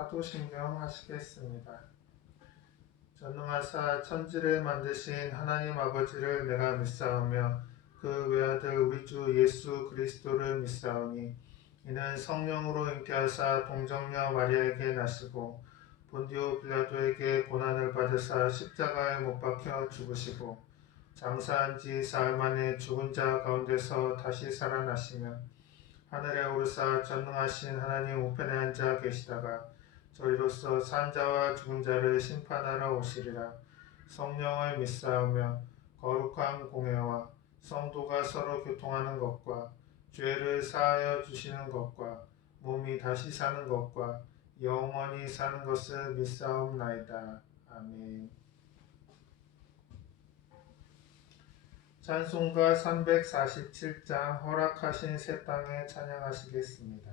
사도신경 하시겠습니다. 전능하사 천지를 만드신 하나님 아버지를 내가 믿사오며 그 외아들 우리 주 예수 그리스도를 믿사오니 이는 성령으로 잉태하사 동정녀 마리아에게 나시고 본디오 빌라도에게 고난을 받으사 십자가에 못 박혀 죽으시고 장사한 지 사흘 만에 죽은 자 가운데서 다시 살아나시며 하늘에 오르사 전능하신 하나님 우편에 앉아 계시다가 저희로서 산 자와 죽은 자를 심판하러 오시리라. 성령을 믿사오며 거룩한 공회와 성도가 서로 교통하는 것과 죄를 사하여 주시는 것과 몸이 다시 사는 것과 영원히 사는 것을 믿사옵나이다. 아멘. 찬송가 347장 허락하신 새 땅에 찬양하시겠습니다.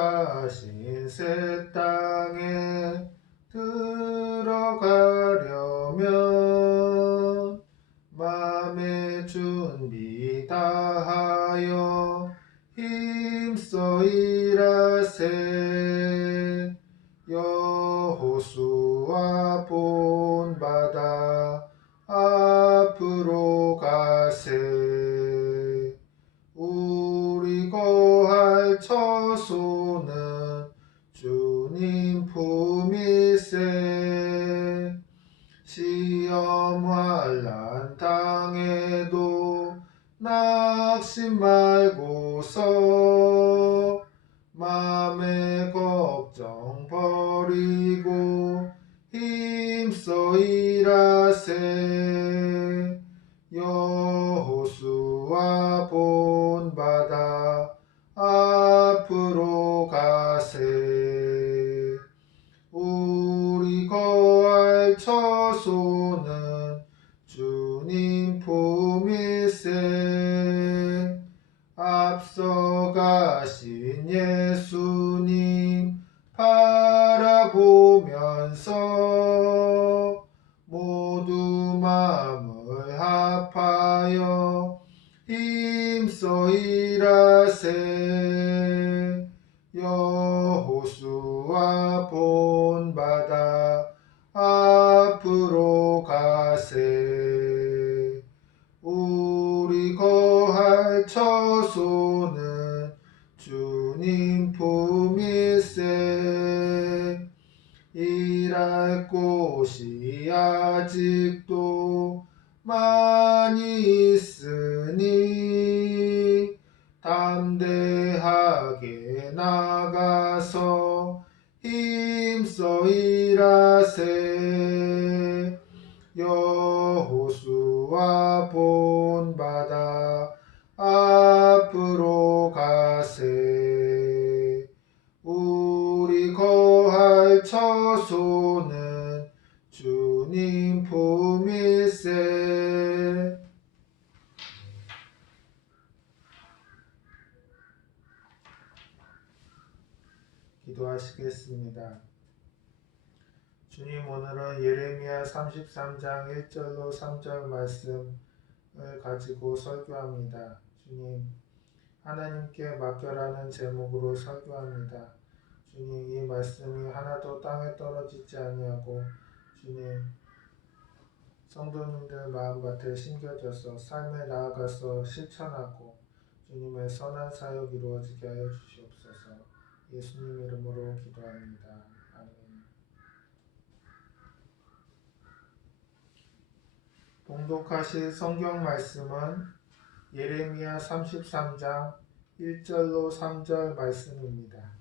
허락하신 새 땅에 들어가려면 맘의 준비 다하여 힘써 일하세. 여호수아 본받아 앞으로 가세. 우리 거할 처소는 주님 품일세. 시험 환난 당해도 낙심 말고서 맘의 걱정 버리고 힘써 일하세. 여호수아 본받아 앞으로 가세. 우리 거할 처소는 주님 품일세. 앞서 가신 예수님 바라보면서 모두 마음을 합하여 힘써 일하세. 여호수아 본받아 앞으로 가세. 우리 거할 처소는 주님 품일세. 일할 곳이 아직도 많이 있으니 담대하게 나가서 힘써 일하세. 여호수아 본받아 앞으로 가세. 우리 거할 처소는 주님 품일세. 기도하시겠습니다. 주님, 오늘은 예레미야 33장 1절로 3절 말씀을 가지고 설교합니다. 주님, 하나님께 맡겨라는 제목으로 설교합니다. 주님, 이 말씀이 하나도 땅에 떨어지지 아니하고 주님, 성도님들 마음밭에 심겨져서 삶에 나아가서 실천하고 주님의 선한 사역 이루어지게 하여 주시옵소서. 예수님 이름으로 기도합니다. 아멘. 봉독하실 성경 말씀은 예레미야 33장 1절로 3절 말씀입니다.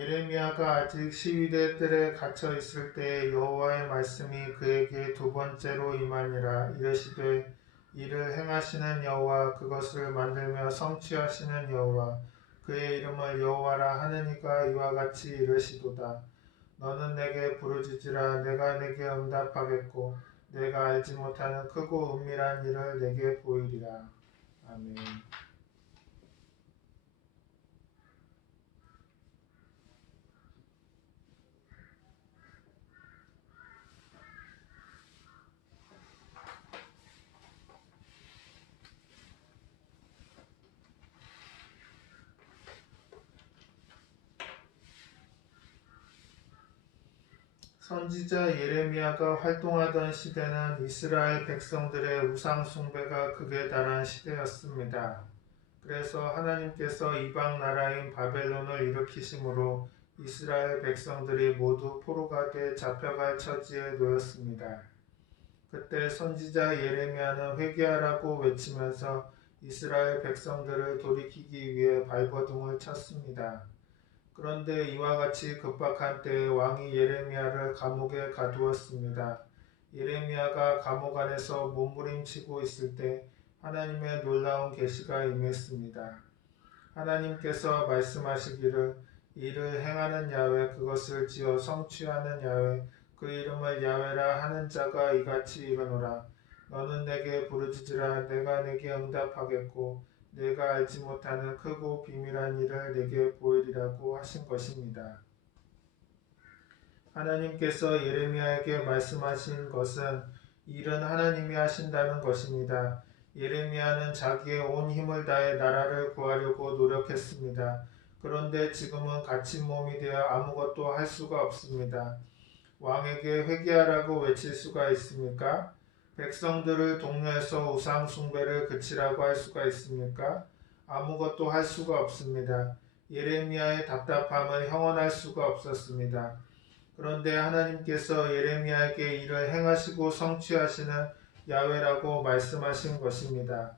예레미야가 아직 시위대 뜰에 갇혀 있을 때에 여호와의 말씀이 그에게 두 번째로 임하니라. 이르시되 이를 행하시는 여호와, 그것을 만들며 성취하시는 여호와, 그의 이름을 여호와라 하느니가 이와 같이 이르시도다. 너는 내게 부르짖으라. 내가 내게 응답하겠고 내가 알지 못하는 크고 은밀한 일을 내게 보이리라. 아멘. 선지자 예레미야가 활동하던 시대는 이스라엘 백성들의 우상 숭배가 극에 달한 시대였습니다. 그래서 하나님께서 이방 나라인 바벨론을 일으키심으로 이스라엘 백성들이 모두 포로가 돼 잡혀갈 처지에 놓였습니다. 그때 선지자 예레미야는 회개하라고 외치면서 이스라엘 백성들을 돌이키기 위해 발버둥을 쳤습니다. 그런데 이와 같이 급박한 때에 왕이 예레미야를 감옥에 가두었습니다. 예레미야가 감옥 안에서 몸부림치고 있을 때 하나님의 놀라운 계시가 임했습니다. 하나님께서 말씀하시기를 이를 행하는 야훼, 그것을 지어 성취하는 야훼, 그 이름을 야훼라 하는 자가 이같이 이르노라. 너는 내게 부르짖으라. 내가 내게 응답하겠고 내가 알지 못하는 크고 비밀한 일을 내게 보이리라고 하신 것입니다. 하나님께서 예레미야에게 말씀하신 것은 일은 하나님이 하신다는 것입니다. 예레미야는 자기의 온 힘을 다해 나라를 구하려고 노력했습니다. 그런데 지금은 갇힌 몸이 되어 아무것도 할 수가 없습니다. 왕에게 회개하라고 외칠 수가 있습니까? 백성들을 독려해서 우상 숭배를 그치라고 할 수가 있습니까? 아무것도 할 수가 없습니다. 예레미야의 답답함을 형언할 수가 없었습니다. 그런데 하나님께서 예레미야에게 이를 행하시고 성취하시는 야훼라고 말씀하신 것입니다.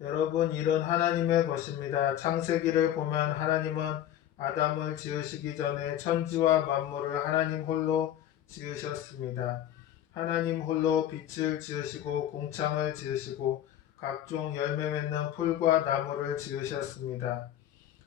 여러분, 일은 하나님의 것입니다. 창세기를 보면 하나님은 아담을 지으시기 전에 천지와 만물을 하나님 홀로 지으셨습니다. 하나님 홀로 빛을 지으시고 공창을 지으시고 각종 열매 맺는 풀과 나무를 지으셨습니다.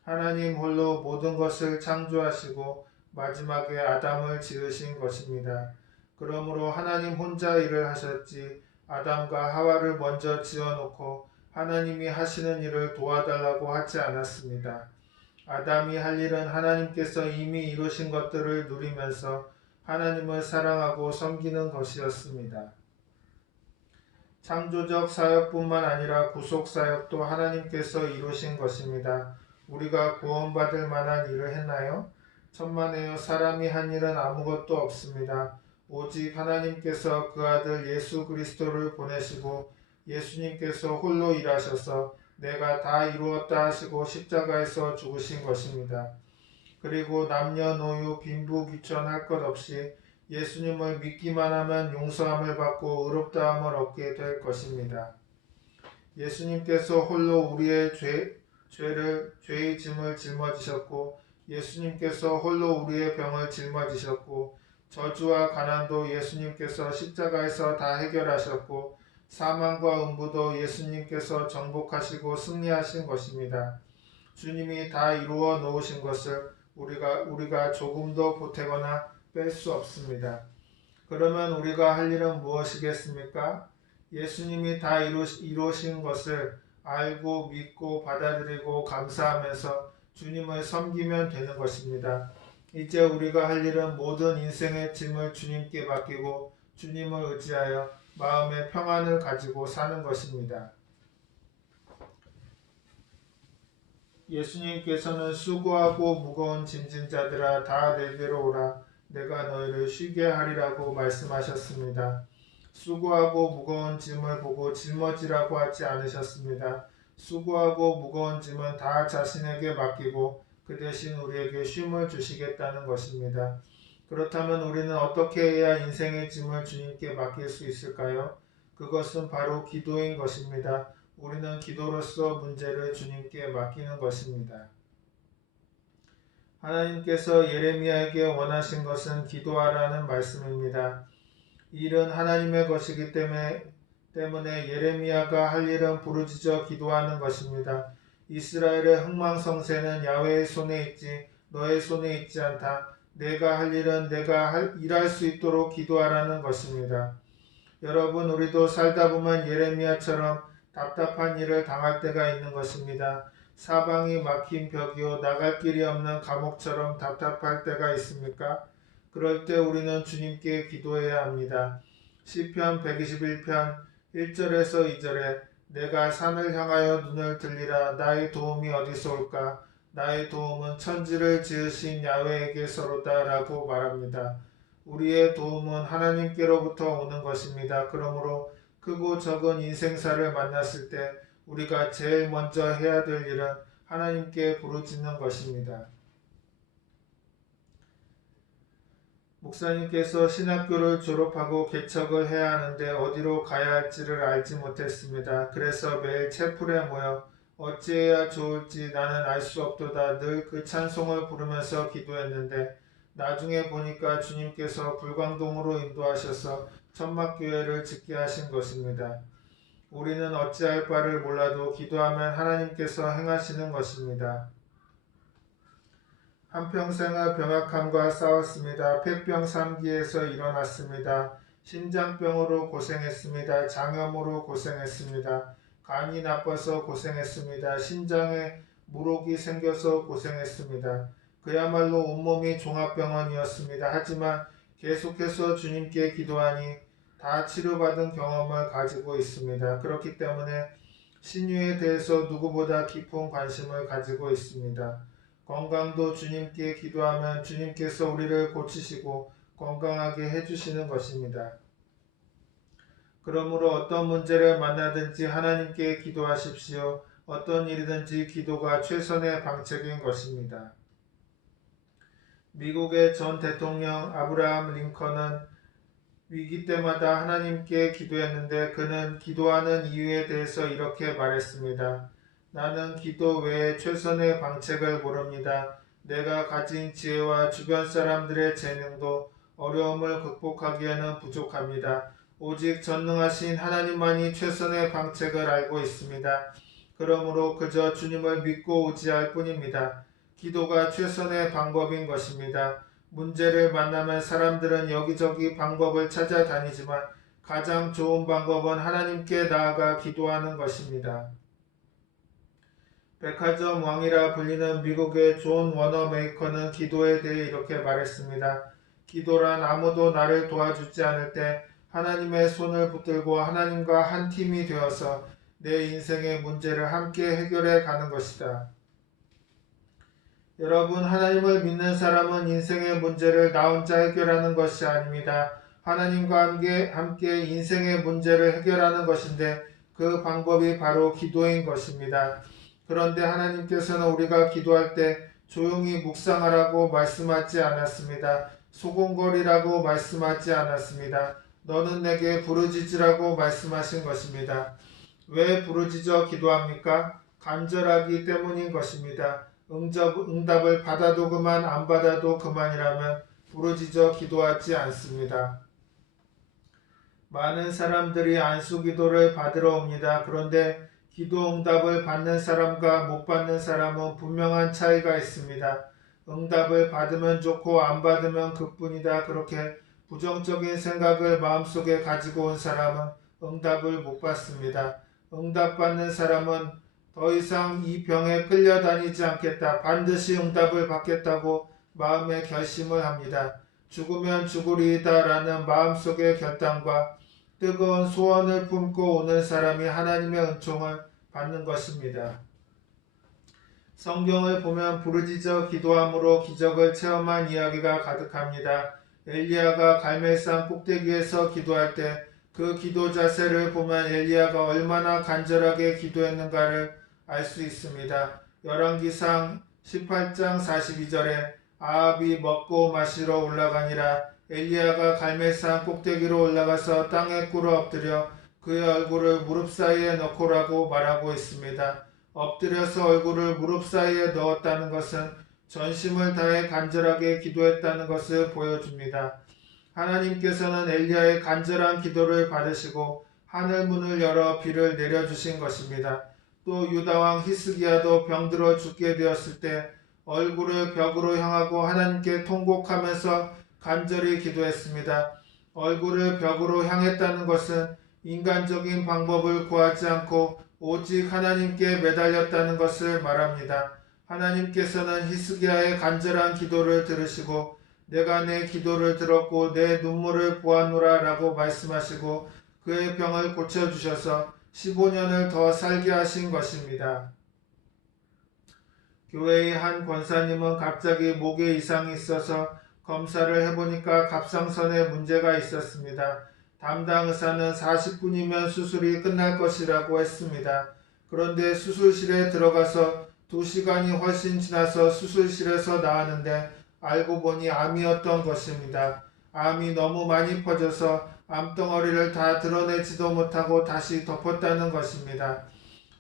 하나님 홀로 모든 것을 창조하시고 마지막에 아담을 지으신 것입니다. 그러므로 하나님 혼자 일을 하셨지 아담과 하와를 먼저 지어놓고 하나님이 하시는 일을 도와달라고 하지 않았습니다. 아담이 할 일은 하나님께서 이미 이루신 것들을 누리면서 하나님을 사랑하고 섬기는 것이었습니다. 창조적 사역뿐만 아니라 구속 사역도 하나님께서 이루신 것입니다. 우리가 구원받을 만한 일을 했나요? 천만에요. 사람이 한 일은 아무것도 없습니다. 오직 하나님께서 그 아들 예수 그리스도를 보내시고 예수님께서 홀로 일하셔서 내가 다 이루었다 하시고 십자가에서 죽으신 것입니다. 그리고 남녀노유 빈부귀천할 것 없이 예수님을 믿기만 하면 용서함을 받고 의롭다함을 얻게 될 것입니다. 예수님께서 홀로 우리의 죄의 짐을 짊어지셨고 예수님께서 홀로 우리의 병을 짊어지셨고 저주와 가난도 예수님께서 십자가에서 다 해결하셨고 사망과 음부도 예수님께서 정복하시고 승리하신 것입니다. 주님이 다 이루어 놓으신 것을 우리가 조금도 보태거나 뺄 수 없습니다. 그러면 우리가 할 일은 무엇이겠습니까? 예수님이 다 이루신 것을 알고 믿고 받아들이고 감사하면서 주님을 섬기면 되는 것입니다. 이제 우리가 할 일은 모든 인생의 짐을 주님께 맡기고 주님을 의지하여 마음의 평안을 가지고 사는 것입니다. 예수님께서는 수고하고 무거운 짐진 자들아 다 내게로 오라 내가 너희를 쉬게 하리라고 말씀하셨습니다. 수고하고 무거운 짐을 보고 짊어지라고 하지 않으셨습니다. 수고하고 무거운 짐은 다 자신에게 맡기고 그 대신 우리에게 쉼을 주시겠다는 것입니다. 그렇다면 우리는 어떻게 해야 인생의 짐을 주님께 맡길 수 있을까요? 그것은 바로 기도인 것입니다. 우리는 기도로서 문제를 주님께 맡기는 것입니다. 하나님께서 예레미야에게 원하신 것은 기도하라는 말씀입니다. 이 일은 하나님의 것이기 때문에 예레미야가 할 일은 부르짖어 기도하는 것입니다. 이스라엘의 흥망성쇠는 야훼의 손에 있지 너의 손에 있지 않다. 내가 할 일은 내가 일할 수 있도록 기도하라는 것입니다. 여러분, 우리도 살다 보면 예레미야처럼 답답한 일을 당할 때가 있는 것입니다. 사방이 막힌 벽이요 나갈 길이 없는 감옥처럼 답답할 때가 있습니까? 그럴 때 우리는 주님께 기도해야 합니다. 시편 121편 1절에서 2절에 내가 산을 향하여 눈을 들리라. 나의 도움이 어디서 올까? 나의 도움은 천지를 지으신 야훼에게서로다 라고 말합니다. 우리의 도움은 하나님께로부터 오는 것입니다. 그러므로 크고 적은 인생사를 만났을 때 우리가 제일 먼저 해야 될 일은 하나님께 부르짖는 것입니다. 목사님께서 신학교를 졸업하고 개척을 해야 하는데 어디로 가야 할지를 알지 못했습니다. 그래서 매일 채플에 모여 어찌해야 좋을지 나는 알 수 없도다 늘 그 찬송을 부르면서 기도했는데 나중에 보니까 주님께서 불광동으로 인도하셔서 천막교회를 짓게 하신 것입니다. 우리는 어찌할 바를 몰라도 기도하면 하나님께서 행하시는 것입니다. 한평생을 병약함과 싸웠습니다. 폐병 3기에서 일어났습니다. 심장병으로 고생했습니다. 장염으로 고생했습니다. 간이 나빠서 고생했습니다. 심장에 물혹이 생겨서 고생했습니다. 그야말로 온몸이 종합병원이었습니다. 하지만 계속해서 주님께 기도하니 다 치료받은 경험을 가지고 있습니다. 그렇기 때문에 신유에 대해서 누구보다 깊은 관심을 가지고 있습니다. 건강도 주님께 기도하면 주님께서 우리를 고치시고 건강하게 해주시는 것입니다. 그러므로 어떤 문제를 만나든지 하나님께 기도하십시오. 어떤 일이든지 기도가 최선의 방책인 것입니다. 미국의 전 대통령 아브라함 링컨은 위기 때마다 하나님께 기도했는데 그는 기도하는 이유에 대해서 이렇게 말했습니다. 나는 기도 외에 최선의 방책을 모릅니다. 내가 가진 지혜와 주변 사람들의 재능도 어려움을 극복하기에는 부족합니다. 오직 전능하신 하나님만이 최선의 방책을 알고 있습니다. 그러므로 그저 주님을 믿고 의지할 뿐입니다. 기도가 최선의 방법인 것입니다. 문제를 만나면 사람들은 여기저기 방법을 찾아다니지만 가장 좋은 방법은 하나님께 나아가 기도하는 것입니다. 백화점 왕이라 불리는 미국의 존 워너메이커는 기도에 대해 이렇게 말했습니다. 기도란 아무도 나를 도와주지 않을 때 하나님의 손을 붙들고 하나님과 한 팀이 되어서 내 인생의 문제를 함께 해결해 가는 것이다. 여러분, 하나님을 믿는 사람은 인생의 문제를 나 혼자 해결하는 것이 아닙니다. 하나님과 함께 인생의 문제를 해결하는 것인데 그 방법이 바로 기도인 것입니다. 그런데 하나님께서는 우리가 기도할 때 조용히 묵상하라고 말씀하지 않았습니다. 소곤거리라고 말씀하지 않았습니다. 너는 내게 부르짖으라고 말씀하신 것입니다. 왜 부르짖어 기도합니까? 간절하기 때문인 것입니다. 응답을 받아도 그만 안 받아도 그만이라면 부르짖어 기도하지 않습니다. 많은 사람들이 안수기도를 받으러 옵니다. 그런데 기도 응답을 받는 사람과 못 받는 사람은 분명한 차이가 있습니다. 응답을 받으면 좋고 안 받으면 그뿐이다. 그렇게 부정적인 생각을 마음속에 가지고 온 사람은 응답을 못 받습니다. 응답받는 사람은 더 이상 이 병에 끌려다니지 않겠다. 반드시 응답을 받겠다고 마음에 결심을 합니다. 죽으면 죽으리이다 라는 마음속의 결단과 뜨거운 소원을 품고 오는 사람이 하나님의 은총을 받는 것입니다. 성경을 보면 부르짖어 기도함으로 기적을 체험한 이야기가 가득합니다. 엘리야가 갈멜산 꼭대기에서 기도할 때 그 기도 자세를 보면 엘리야가 얼마나 간절하게 기도했는가를 알 수 있습니다. 열왕기상 18장 42절에 아합이 먹고 마시러 올라가니라. 엘리야가 갈멜산 꼭대기로 올라가서 땅에 꿇어 엎드려 그의 얼굴을 무릎 사이에 넣고라고 말하고 있습니다. 엎드려서 얼굴을 무릎 사이에 넣었다는 것은 전심을 다해 간절하게 기도했다는 것을 보여줍니다. 하나님께서는 엘리야의 간절한 기도를 받으시고 하늘 문을 열어 비를 내려주신 것입니다. 또 유다왕 히스기야도 병들어 죽게 되었을 때 얼굴을 벽으로 향하고 하나님께 통곡하면서 간절히 기도했습니다. 얼굴을 벽으로 향했다는 것은 인간적인 방법을 구하지 않고 오직 하나님께 매달렸다는 것을 말합니다. 하나님께서는 히스기야의 간절한 기도를 들으시고 내가 내 기도를 들었고 내 눈물을 보았노라 라고 말씀하시고 그의 병을 고쳐주셔서 15년을 더 살게 하신 것입니다. 교회의 한 권사님은 갑자기 목에 이상이 있어서 검사를 해보니까 갑상선에 문제가 있었습니다. 담당 의사는 40분이면 수술이 끝날 것이라고 했습니다. 그런데 수술실에 들어가서 2시간이 훨씬 지나서 수술실에서 나왔는데 알고 보니 암이었던 것입니다. 암이 너무 많이 퍼져서 암덩어리를 다 드러내지도 못하고 다시 덮었다는 것입니다.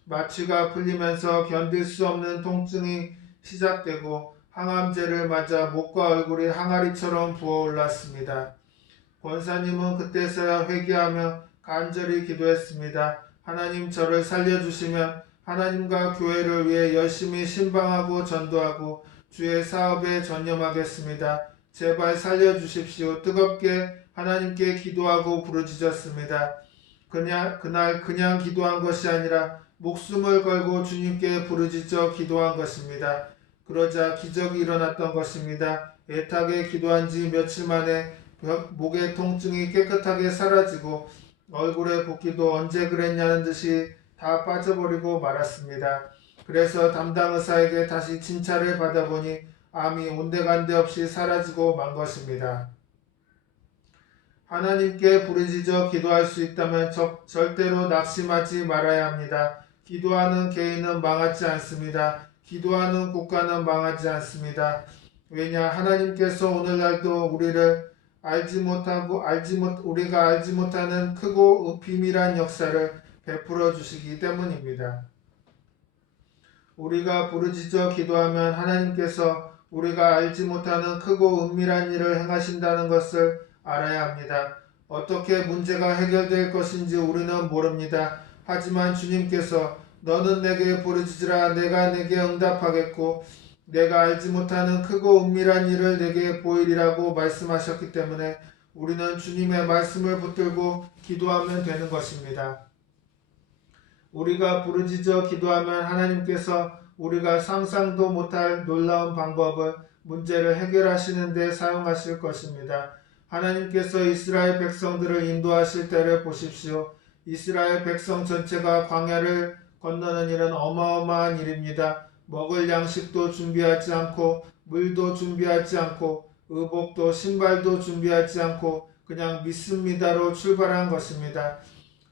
마취가 풀리면서 견딜 수 없는 통증이 시작되고 항암제를 맞아 목과 얼굴이 항아리처럼 부어올랐습니다. 권사님은 그때서야 회개하며 간절히 기도했습니다. 하나님 저를 살려주시면 하나님과 교회를 위해 열심히 신방하고 전도하고 주의 사업에 전념하겠습니다. 제발 살려주십시오. 뜨겁게 하나님께 기도하고 부르짖었습니다. 그날 그냥 기도한 것이 아니라 목숨을 걸고 주님께 부르짖어 기도한 것입니다. 그러자 기적이 일어났던 것입니다. 애타게 기도한 지 며칠 만에 목의 통증이 깨끗하게 사라지고 얼굴의 붓기도 언제 그랬냐는 듯이 다 빠져버리고 말았습니다. 그래서 담당 의사에게 다시 진찰을 받아보니 암이 온데간데 없이 사라지고 만 것입니다. 하나님께 부르짖어 기도할 수 있다면 절대로 낙심하지 말아야 합니다. 기도하는 개인은 망하지 않습니다. 기도하는 국가는 망하지 않습니다. 왜냐 하나님께서 오늘날도 우리가 알지 못하는 크고 비밀한 역사를 베풀어 주시기 때문입니다. 우리가 부르짖어 기도하면 하나님께서 우리가 알지 못하는 크고 은밀한 일을 행하신다는 것을 알아야 합니다. 어떻게 문제가 해결될 것인지 우리는 모릅니다. 하지만 주님께서 너는 내게 부르짖으라 내가 내게 응답하겠고 내가 알지 못하는 크고 은밀한 일을 내게 보이리라고 말씀하셨기 때문에 우리는 주님의 말씀을 붙들고 기도하면 되는 것입니다. 우리가 부르짖어 기도하면 하나님께서 우리가 상상도 못할 놀라운 방법을 문제를 해결하시는 데 사용하실 것입니다. 하나님께서 이스라엘 백성들을 인도하실 때를 보십시오. 이스라엘 백성 전체가 광야를 건너는 일은 어마어마한 일입니다. 먹을 양식도 준비하지 않고 물도 준비하지 않고 의복도 신발도 준비하지 않고 그냥 믿습니다로 출발한 것입니다.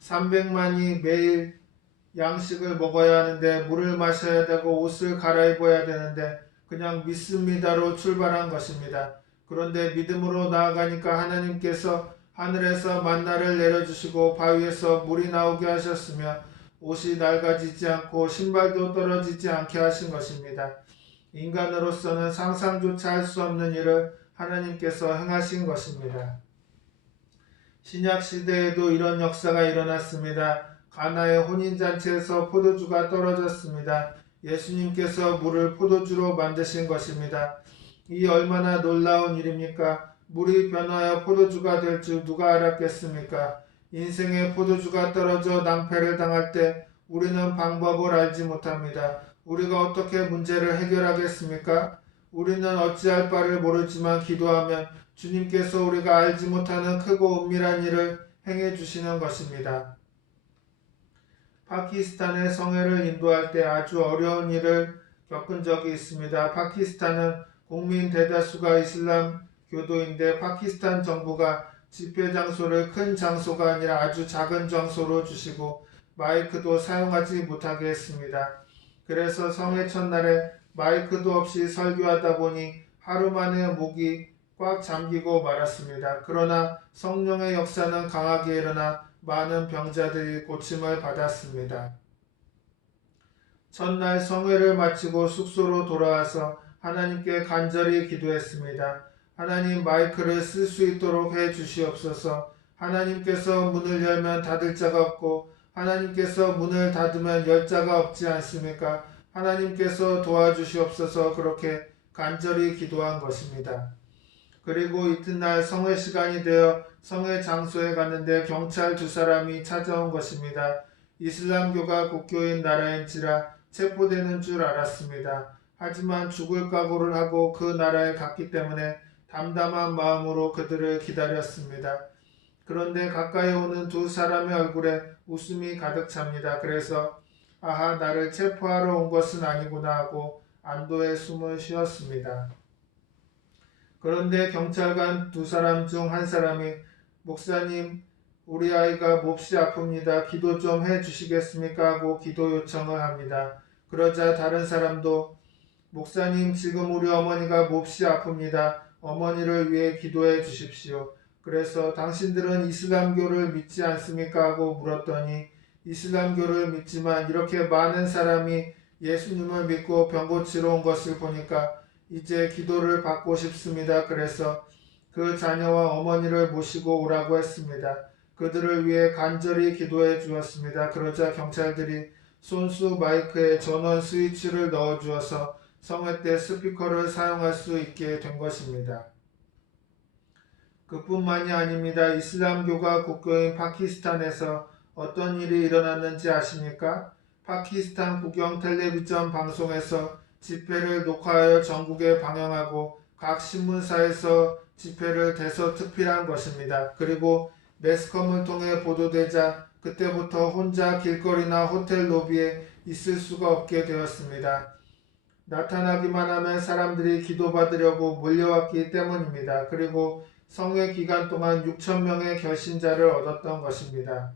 300만이 매일 양식을 먹어야 하는데 물을 마셔야 되고 옷을 갈아입어야 되는데 그냥 믿습니다로 출발한 것입니다. 그런데 믿음으로 나아가니까 하나님께서 하늘에서 만나를 내려주시고 바위에서 물이 나오게 하셨으며 옷이 낡아지지 않고 신발도 떨어지지 않게 하신 것입니다. 인간으로서는 상상조차 할 수 없는 일을 하나님께서 행하신 것입니다. 신약시대에도 이런 역사가 일어났습니다. 가나의 혼인잔치에서 포도주가 떨어졌습니다. 예수님께서 물을 포도주로 만드신 것입니다. 이 얼마나 놀라운 일입니까? 물이 변하여 포도주가 될 줄 누가 알았겠습니까? 인생의 포도주가 떨어져 낭패를 당할 때 우리는 방법을 알지 못합니다. 우리가 어떻게 문제를 해결하겠습니까? 우리는 어찌할 바를 모르지만 기도하면 주님께서 우리가 알지 못하는 크고 은밀한 일을 행해 주시는 것입니다. 파키스탄의 성회를 인도할 때 아주 어려운 일을 겪은 적이 있습니다. 파키스탄은 국민 대다수가 이슬람 교도인데 파키스탄 정부가 집회 장소를 큰 장소가 아니라 아주 작은 장소로 주시고 마이크도 사용하지 못하게 했습니다. 그래서 성회 첫날에 마이크도 없이 설교하다 보니 하루 만에 목이 꽉 잠기고 말았습니다. 그러나 성령의 역사는 강하게 일어나 많은 병자들이 고침을 받았습니다. 첫날 성회를 마치고 숙소로 돌아와서 하나님께 간절히 기도했습니다. 하나님, 마이크를 쓸 수 있도록 해 주시옵소서. 하나님께서 문을 열면 닫을 자가 없고 하나님께서 문을 닫으면 열 자가 없지 않습니까? 하나님께서 도와주시옵소서. 그렇게 간절히 기도한 것입니다. 그리고 이튿날 성회 시간이 되어 성회 장소에 갔는데 경찰 2사람이 찾아온 것입니다. 이슬람교가 국교인 나라인지라 체포되는 줄 알았습니다. 하지만 죽을 각오를 하고 그 나라에 갔기 때문에 담담한 마음으로 그들을 기다렸습니다. 그런데 가까이 오는 2사람의 얼굴에 웃음이 가득 찹니다. 그래서 아하, 나를 체포하러 온 것은 아니구나 하고 안도의 숨을 쉬었습니다. 그런데 경찰관 2사람 중 한 사람이 목사님, 우리 아이가 몹시 아픕니다. 기도 좀 해주시겠습니까? 하고 기도 요청을 합니다. 그러자 다른 사람도 목사님, 지금 우리 어머니가 몹시 아픕니다. 어머니를 위해 기도해 주십시오. 그래서 당신들은 이슬람교를 믿지 않습니까? 하고 물었더니 이슬람교를 믿지만 이렇게 많은 사람이 예수님을 믿고 병 고치러 온 것을 보니까 이제 기도를 받고 싶습니다. 그래서 그 자녀와 어머니를 모시고 오라고 했습니다. 그들을 위해 간절히 기도해 주었습니다. 그러자 경찰들이 손수 마이크에 전원 스위치를 넣어 주어서 성회 때 스피커를 사용할 수 있게 된 것입니다. 그뿐만이 아닙니다. 이슬람교가 국교인 파키스탄에서 어떤 일이 일어났는지 아십니까? 파키스탄 국영 텔레비전 방송에서 집회를 녹화하여 전국에 방영하고 각 신문사에서 집회를 대서특필한 것입니다. 그리고 매스컴을 통해 보도되자 그때부터 혼자 길거리나 호텔 로비에 있을 수가 없게 되었습니다. 나타나기만 하면 사람들이 기도받으려고 몰려왔기 때문입니다. 그리고 성회 기간 동안 6,000명의 결신자를 얻었던 것입니다.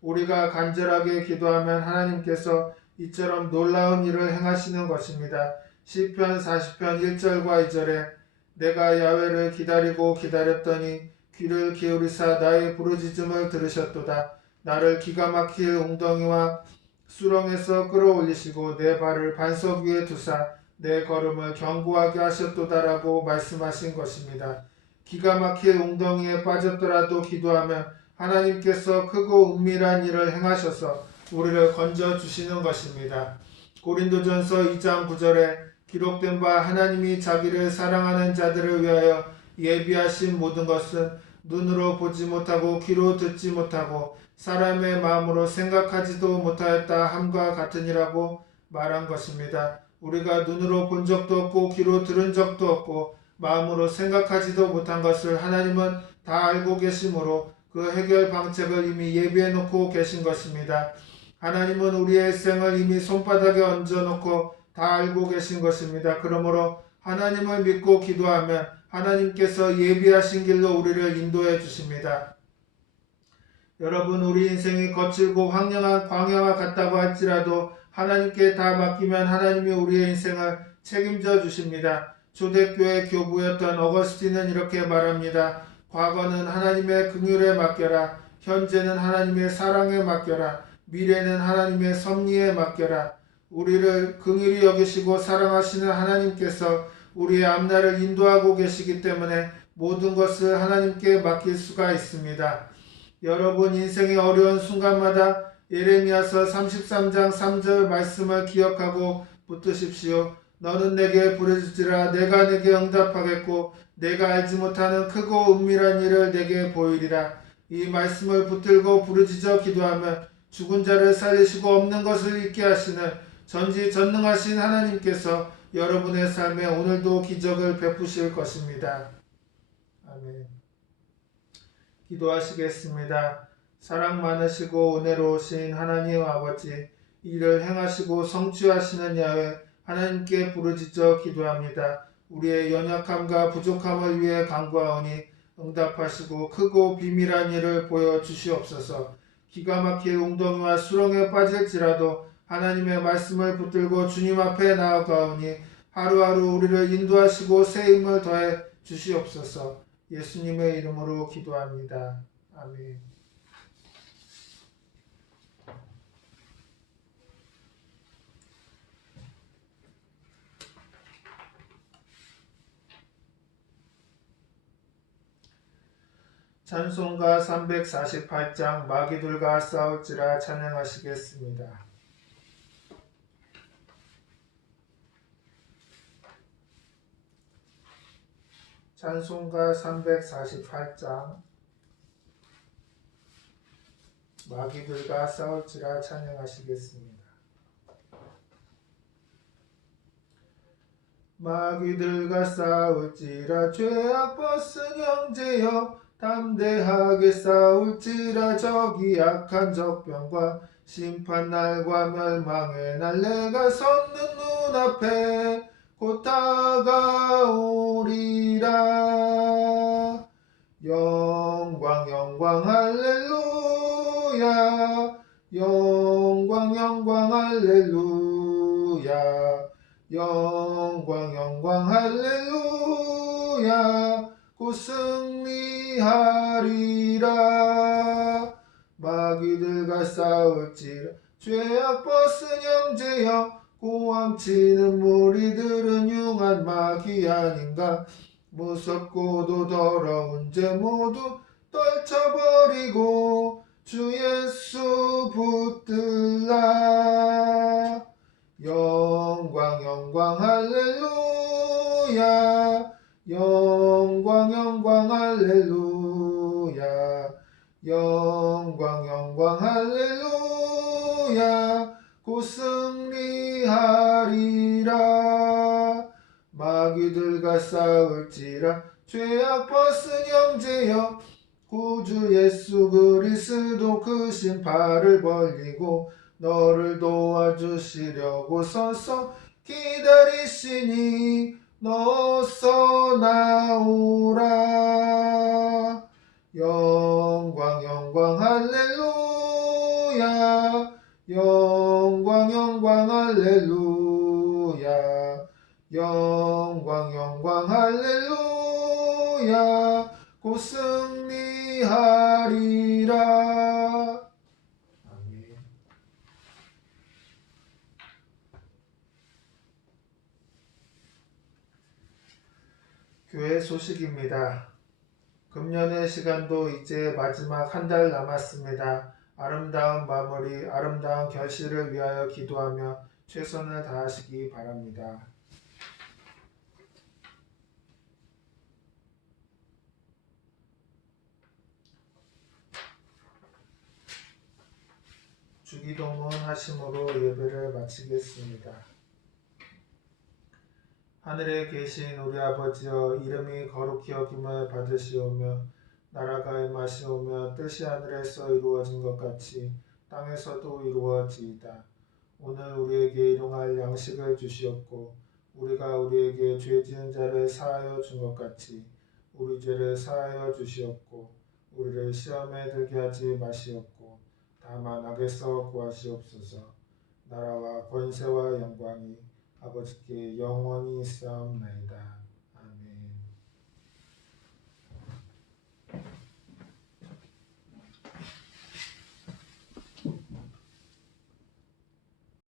우리가 간절하게 기도하면 하나님께서 이처럼 놀라운 일을 행하시는 것입니다. 시편 40편 1절과 2절에 내가 야훼를 기다리고 기다렸더니 귀를 기울이사 나의 부르짖음을 들으셨도다. 나를 기가 막힐 웅덩이와 수렁에서 끌어올리시고 내 발을 반석 위에 두사 내 걸음을 견고하게 하셨도다라고 말씀하신 것입니다. 기가 막힐 웅덩이에 빠졌더라도 기도하면 하나님께서 크고 은밀한 일을 행하셔서 우리를 건져주시는 것입니다. 고린도전서 2장 9절에 기록된 바 하나님이 자기를 사랑하는 자들을 위하여 예비하신 모든 것은 눈으로 보지 못하고 귀로 듣지 못하고 사람의 마음으로 생각하지도 못하였다 함과 같으니라고 말한 것입니다. 우리가 눈으로 본 적도 없고 귀로 들은 적도 없고 마음으로 생각하지도 못한 것을 하나님은 다 알고 계시므로 그 해결 방책을 이미 예비해 놓고 계신 것입니다. 하나님은 우리의 일생을 이미 손바닥에 얹어놓고 다 알고 계신 것입니다. 그러므로 하나님을 믿고 기도하면 하나님께서 예비하신 길로 우리를 인도해 주십니다. 여러분, 우리 인생이 거칠고 황량한 광야와 같다고 할지라도 하나님께 다 맡기면 하나님이 우리의 인생을 책임져 주십니다. 초대교회 교부였던 어거스틴은 이렇게 말합니다. 과거는 하나님의 긍휼에 맡겨라. 현재는 하나님의 사랑에 맡겨라. 미래는 하나님의 섭리에 맡겨라. 우리를 긍휼히 여기시고 사랑하시는 하나님께서 우리의 앞날을 인도하고 계시기 때문에 모든 것을 하나님께 맡길 수가 있습니다. 여러분, 인생의 어려운 순간마다 예레미야서 33장 3절 말씀을 기억하고 붙드십시오. 너는 내게 부르짖으라. 내가 내게 응답하겠고 내가 알지 못하는 크고 은밀한 일을 내게 보이리라. 이 말씀을 붙들고 부르짖어 기도하면 죽은 자를 살리시고 없는 것을 있게 하시는 전지전능하신 하나님께서 여러분의 삶에 오늘도 기적을 베푸실 것입니다. 아멘. 기도하시겠습니다. 사랑 많으시고 은혜로우신 하나님 아버지, 이를 행하시고 성취하시는 야훼 하나님께 부르짖어 기도합니다. 우리의 연약함과 부족함을 위해 간구하오니 응답하시고 크고 비밀한 일을 보여주시옵소서. 기가 막힐 웅덩이와 수렁에 빠질지라도 하나님의 말씀을 붙들고 주님 앞에 나아가오니 하루하루 우리를 인도하시고 새 힘을 더해 주시옵소서. 예수님의 이름으로 기도합니다. 아멘. 찬송가 348장 마귀들과 싸울지라 찬양하시겠습니다. 찬송가 348장 마귀들과 싸울지라 찬양하시겠습니다. 마귀들과 싸울지라 죄악 벗은 형제여 담대하게 싸울지라 적이 악한 적병과 심판날과 멸망의 날 내가 섰는 눈앞에 곧 다가오리라. 영광 영광 할렐루야 영광 영광 할렐루야 영광 영광 할렐루야 곧 승리하리라. 마귀들과 싸울지라 죄악 벗은 형제여 고함치는 무리들은 흉한 마귀 아닌가. 무섭고도 더러운 죄 모두 떨쳐버리고 주 예수 붙들라. 영광 영광 할렐루야 영광 영광 할렐루야 영광 영광 할렐루야 곧 승리하리라. 마귀들과 싸울지라 죄악 벗은 형제여 구주 예수 그리스도 크신 팔을 벌리고 너를 도와주시려고 서서 기다리시니 너서 나오라. 영광 영광 할렐루야 영광 영광 할렐루야 영광 영광 할렐루야 곧 승리하리라. 아멘. 교회 소식입니다. 금년의 시간도 이제 마지막 한 달 남았습니다. 아름다운 마무리, 아름다운 결실을 위하여 기도하며 최선을 다하시기 바랍니다. 주기도문 하심으로 예배를 마치겠습니다. 하늘에 계신 우리 아버지여 이름이 거룩히 여김을 받으시오며 나라가 임하시오며 뜻이 하늘에서 이루어진 것 같이 땅에서도 이루어지이다. 오늘 우리에게 일용할 양식을 주시옵고 우리가 우리에게 죄 지은 자를 사하여 준 것 같이 우리 죄를 사하여 주시옵고 우리를 시험에 들게 하지 마시옵고 다만 악에서 구하시옵소서. 나라와 권세와 영광이 아버지께 영원히 있사옵나이다.